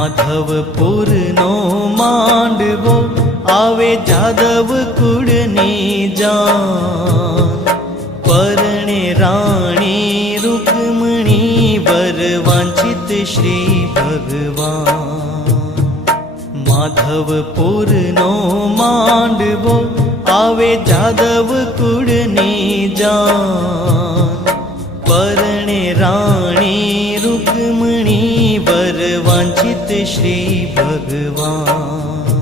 Madhopur no मांडवो आवे जादव कुळनी जान। परणे राणी रुक्मणी वर वांछित श्री भगवान। माधवपुर नो मांडवो आवे जादव कुळनी जान। परणे राणी रुक्मणी वर वांछित श्री भगवान।